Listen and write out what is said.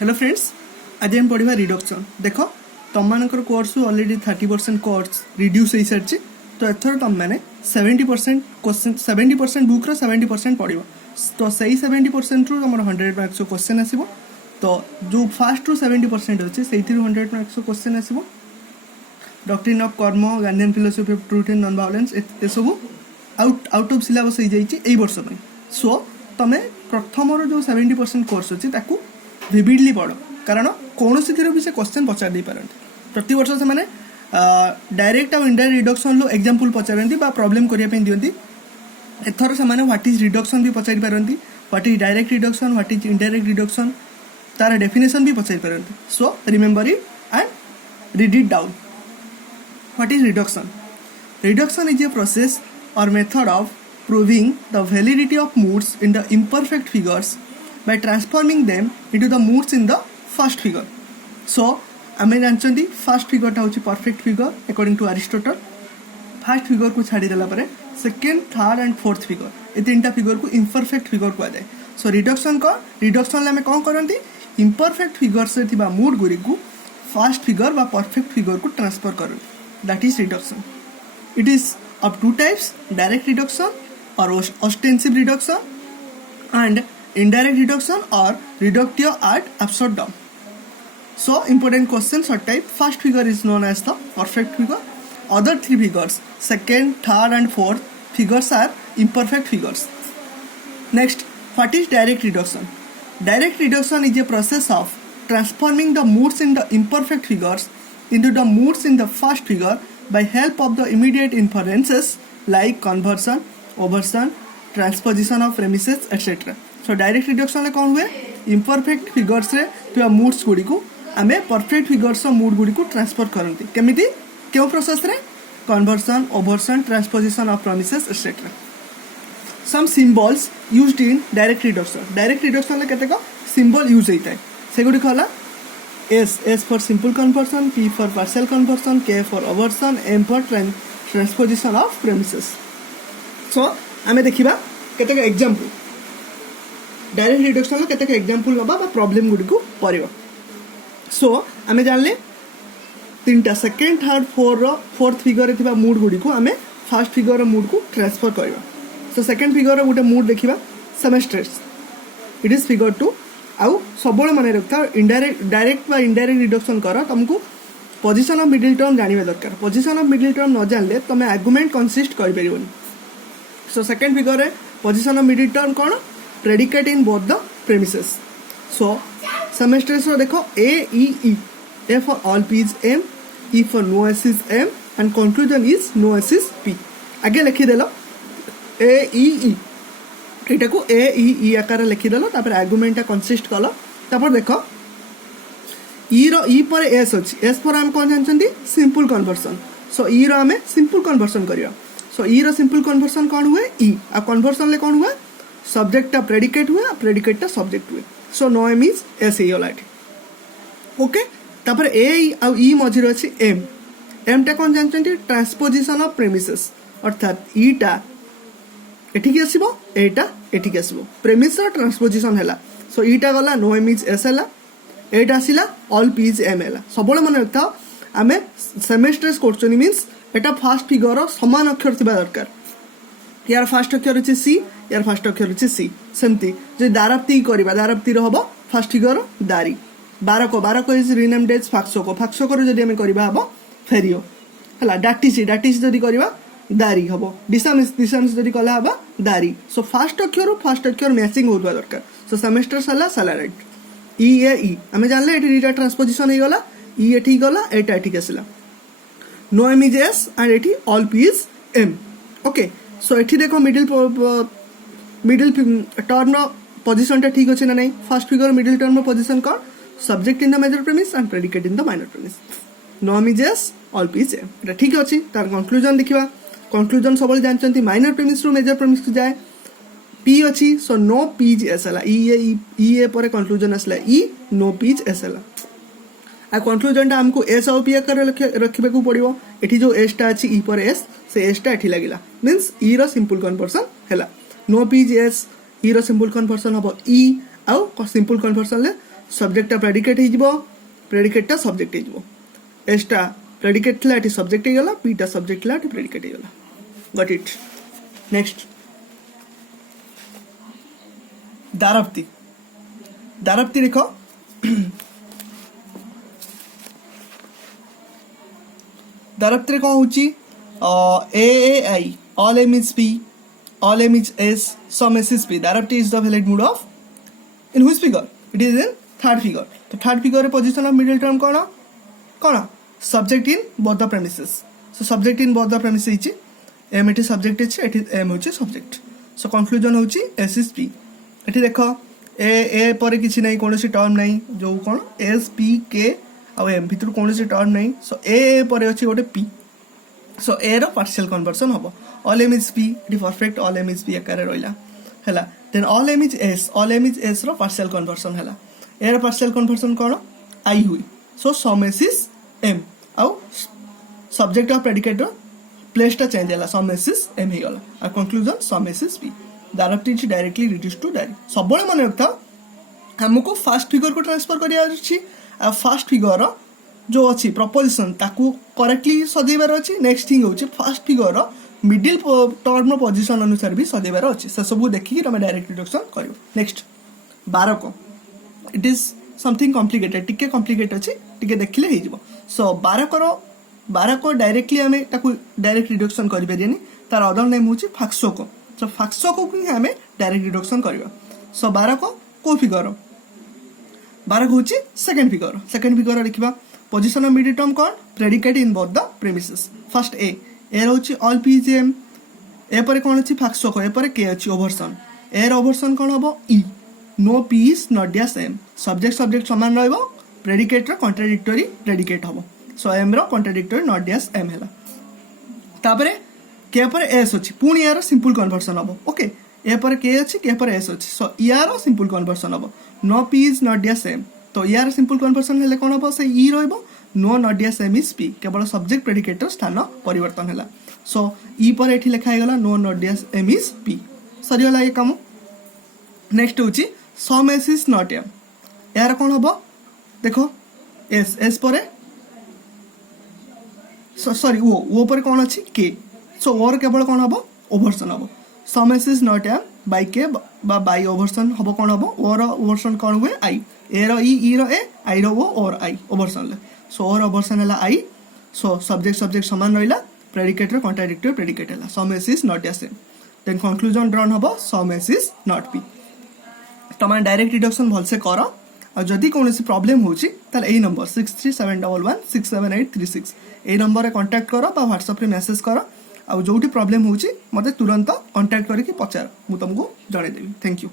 Hello friends, आज हम पढ़ा रिडक्शन। देख तुम मान कोर्स ऑलरेडी 30% कोर्स रिड्यूस हो सारी, तो एथर तुम मैंने 70% क्वेश्चन 70% बुक्र 70% पढ़, तो सही 70% रू तुम 100 मार्क्स क्वेश्चन आसो। तो जो फास्ट रू 70% अच्छे से 100 मार्क्स क्वेश्चन आसो। डॉक्ट्रिन ऑफ कर्म, Gandhian philosophy of truth and non violence, ये सब आउट ऑफ सिलेबस हो जाइए वर्ष में। सो तुम प्रथम जो 70% कोर्स अच्छे विविडली पढ़, कारण कौन सी भी से क्वेश्चन पचार दे पारती। प्रति वर्ष से मैंने डायरेक्ट आ इनडायरेक्ट रिडक्शन लो एग्जांपल पचारती प्रॉब्लम करने दिखती। एथर से व्हाट इज रिडक्शन भी पचारि पारती, what is direct reduction, what is indirect reduction, तार डेफिनेशन भी पचारि पारती। So remember it and read it down. What is reduction? Reduction is a process or method of proving the validity of moods in the imperfect figures by transforming them into the moods in the first figure. So, आमे जानछंती first figure टा होची perfect figure according to Aristotle. First figure को छाड़ी देला परे second, third and fourth figure, ए तीनटा figure को इम्परफेक्ट फिगर कहआ जाए। सो रिडक्शन ले आमे कोन करंती, इम्परफेक्ट फिगर से थिबा मूड गुरी को फर्स्ट फिगर बा परफेक्ट फिगर को ट्रांसफर करंती। That is reduction. It is of two types: direct reduction or ostensive reduction, and indirect reduction or reductio ad absurdum. So important questions are type. First figure is known as the perfect figure. Other three figures, second, third and fourth figures, are imperfect figures. Next, what is direct reduction? Direct reduction is a process of transforming the moods in the imperfect figures into the moods in the first figure by help of the immediate inferences like conversion, oversion, transposition of premises, etc. So direct reduction ले कौन हुए, imperfect figures रे तो moods Gudi को आमे perfect figures रो mood Gudi को transfer करंती। केमिति क्यों process रे? Conversion, oversion, transposition of premises, etc. Some symbols used in direct reduction. Direct reduction ले केते को symbol use होता है। से गुड़ी कहला S for simple conversion, P for partial conversion, K for oversion, M for transposition of premises. So आमे देखिबा केतेक एग्जांपल डायरेक्ट रिडक्शन लो केतेक एग्जांपल नबा बा प्रॉब्लम गुडी को परिबा। सो आमे जानले तीनटा सेकंड, थर्ड, फोर्थ फिगर रे थिबा मूड गुडी को आमे फर्स्ट फिगर रे मूड को ट्रांसफर करबा। सो सेकंड फिगर रे गुटे मूड देखिबा सेमेस्टर्स, इट इज फिगर 2। आउ सब मन रखता डायरेक्ट बा इनडायरेक्ट रिडक्शन कर तुमको पोजिशन ऑफ मिडिल टर्म जानवा दरकार। पोजिशन ऑफ मिडिल टर्म न जानले तुम आर्गुमेंट कंसिस्ट कर परिबोनी। सो सेकंड फिगर रे पोजिशन ऑफ मिडिल टर्म कौन, predicate in both the premises. So semesters रो देखो A for all P is M, E for no S is M and conclusion is no S is P. आगे लिखिदेल ए एटा को ए आकार लिखिदेल, तापर argument consist कल। तापर देख ई पर एस अच्छी, एस पर आम कौन जानते सिंपल कन्वर्सन। सो ई आम सिंपल कन्वर्सन करवा। सो ई सिंपल कन्वर्सन कौन हुए, ई आ कन्वर्सन ले कौन हुए, सब्जेक्टा प्रेडिकेट हुए, प्रेडिकेटा सब्जेक्ट हुए। So no M is S होगा ये। ओके, तापर ए आ ई मझे अच्छी एम। एमटा कौन जानते ट्रांसपोजिशन ऑफ प्रेमिसेस, अर्थात ईटा एठिक आसबो, एटा एठिक आसबो, प्रेमिस रो ट्रांसपोजिशन हैला। सो ईटा गला नो एम इज एस हैला, एटा आसिला ऑल पी इज एम हैला। सबले मन रखता आमे सेमेस्टर्स करछनी मींस एटा फर्स्ट फिगर रो समान अक्षर थिबा दरकार। यार फर्स्ट अक्षर अछि सी, यार फर्स्ट अक्षर अछि सी। सेमती जे दारप्ती करबा, दारप्ती रो हबो फर्स्ट फिगर दारी। बारको इज रिनेम्ड एज फाक्सोको, फाक्सोको रो जदी हमें करबा हबो फेरियो हैला। डाटिसी जदी करबा दारी हबो। डिसमिस जदी कला हबा दारी। सो फर्स्ट अक्षर मैचिंग होबा दरकार। सो सेमेस्टर साला राइट। ई आमे जानले एटी रीटा ट्रांसपोजिशन हे गला, ई एठी गला, एटा एठी आसिला। No M is S and एठी all P is M. Okay, so एठी देखो मिडिल टर्म रो पोजीशन टा ठीक अछि ना नहीं। फर्स्ट फिगर मिडिल टर्म रो पोजीशन कौन, subject in the major premise and predicate in the minor premise. No M is S, all P is M, एटा ठीक अछि। तार कंक्लूजन देखिबा, कंक्लूजन सब जानते माइनर प्रेमिस रु मेजर प्रेमिस को जाए। पी अच्छी, सो नो पीज एस है, ई पर कंक्लूजन आसला ई, नो पीज एस है। आ कंक्लूजन टा हमको एस आउ पी आकार रखा पड़ो। ये जो एस टा अच्छी ई पर एस, से एस टा एठी लगिला मींस ई रो सिंपल कन्वर्सन हैला। नो पीज एस, ई रो सिंपल कन्वर्सन हम ई आउ सिंपल कन्वर्सन ले सब्जेक्टा प्रेडिकेट हो प्रेडिकेटा सब्जेक्ट हो एसटा प्रेडिकेट थिला एटी सब्जेक्ट हो पीटा सब्जेक्ट थिला एटी प्रेडिकेट हो गॉट इट नेक्स्ट दारप्ति दारप्ति देखो दारप्ति कौन होची AAI all M is P all M is S some S is P दारप्ति is the valid mood of in which figure it is in third figure तो third figure रे position of middle term कौन कौन subject in both the premises so subject in both the premises इची M एटी subject इची एटी M होची subject so conclusion होची S is P एटी देखो ए पर किसी नहीं कौन सी टर्म नहीं जो कौन एस पी के आउ एम भितर कौन सी टर्म नहीं सो ए पर अच्छी गोटे पी सो ए रो पार्शियल कन्वर्सन हम all M is P it perfect all M is P आकार रहा है then all M is S रो पार्शियल कन्वर्सन है ए रो पार्शियल कन्वर्सन कौन आई हुई so some S is M आउ सब्जेक्ट ऑफ प्रेडिकेट प्लेसटा चेंज है सम एस इज एम हो गला आ conclusion some S is P दारप्ति is directly reduce to direct सब मन रखता हमको फास्ट फिगर को ट्रांसफर कर फास्ट फिगर जो अच्छी प्रपोजिशन ताकू करेक्टली सजेबार अच्छी नेक्स्ट थिंग होची fast figure middle term position अनुसार भी सजेबार अच्छी से सब देखिए तुम डायरेक्ट रिडक्शन कर नेक्स्ट 12 को इट इज समथिंग कॉम्प्लिकेटेड टिके कॉम्प्लिकेट अच्छी टिके देखिले ही जीवो सो 12 को डायरेक्टली आमे ताकू डायरेक्ट रिडक्शन कर परिबेनी तार अदर नेम होची फाक्सो को सो फाक्सो को ही आमे डायरेक्ट रिडक्शन करबा सो 12 को फिगर 12 को होची सेकंड फिगर लिखिबा पोजीशन ऑफ मिडिल टर्म कौन predicate in both the premises first ए रोची ऑल पीजीएम ए पर कौन अच्छी फाक्सो को ए पर के अच्छी ओवरसन ए ओवरसन कौन हम E no P is not dash M subject समान रहइबो प्रेडिकेट रो कॉन्ट्राडिक्टरी प्रेडिकेट हम सो एम रो कॉन्ट्राडिक्टरी नॉट डैश एम हैला तापरे के पर एस अच्छी पुणी यार सिंपल कन्वर्सन हम ओके ए पर के अच्छी के पर एस अच्छी सो यार सिंपल कन्वर्सन हम no P is not dash M तो यार सिंपल कन्वर्सन हेले कोन हो से ई रहइबो no not dash M is P केवल सब्जेक्ट प्रेडिकेटर स्थान परिवर्तन हैला सो ई पर एठी लिखा हे गला no not dash M is P सरी वाला ये काम नेक्स्ट होची some S is not M यार कोन होबो देखो एस पर सॉरी वो पर कोन अछि के सो और केवल कोन होबो ओवरसन होबो some S is not M बाय के बा बाय ओवरसन होबो कोन होबो और ओवरसन कोन हुए आई ए रो ई रो ए आई रो ओ और आई ओवरसन ले सो और ओवरसन हला आई सो सब्जेक्ट समान रहिला प्रेडिकेट रो कॉन्ट्राडिक्टरी प्रेडिकेट हला some S is not dash M then conclusion drawn होबो some S is not P तमा डायरेक्ट रिडक्शन भल से करो और जदि कोनोसी प्रॉब्लम होची ताले एई नंबर 6371167836 ए नंबर रे कांटेक्ट करो बा WhatsApp रे मेसेज करो आ जोटी प्रॉब्लम होची मते तुरंत कांटेक्ट करके पचार मु तुमको जणे देबी थैंक यू।